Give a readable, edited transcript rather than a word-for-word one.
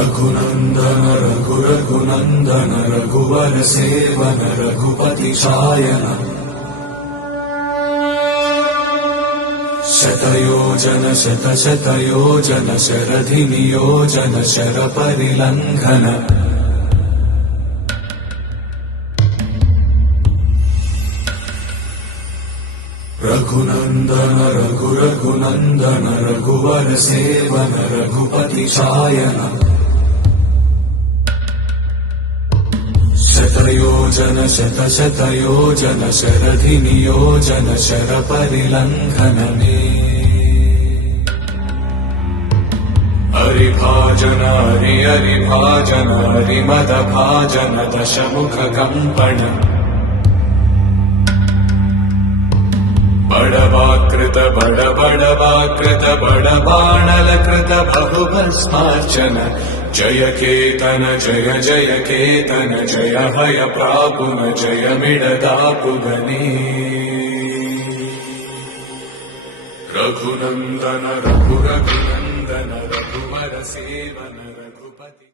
रघुनन्दन रघुरघुनन्दन रघुवर seven Raghupati Shayan शतयोजन शतशतयोजन शरधि नियोजन शरपरिलङ्घन रघुनन्दन रघुरघुनन्दन रघुवर seven Raghupati Shayan शतयोजन शतशतयोजन शरधि नियोजन शरपरिलङ्घन मे हरिभाजन हरिभाजन हरिमदभाजन दशमुख कम्पण बड़वाकृत बड़वाकृत बड़बाणलकृत बहुभस्मार्चन जय केतन जय जय केतन जय हय प्रापुन जय मिडदापुगने रघुनन्दन रघुरघुनन्दन रघुवर सेवन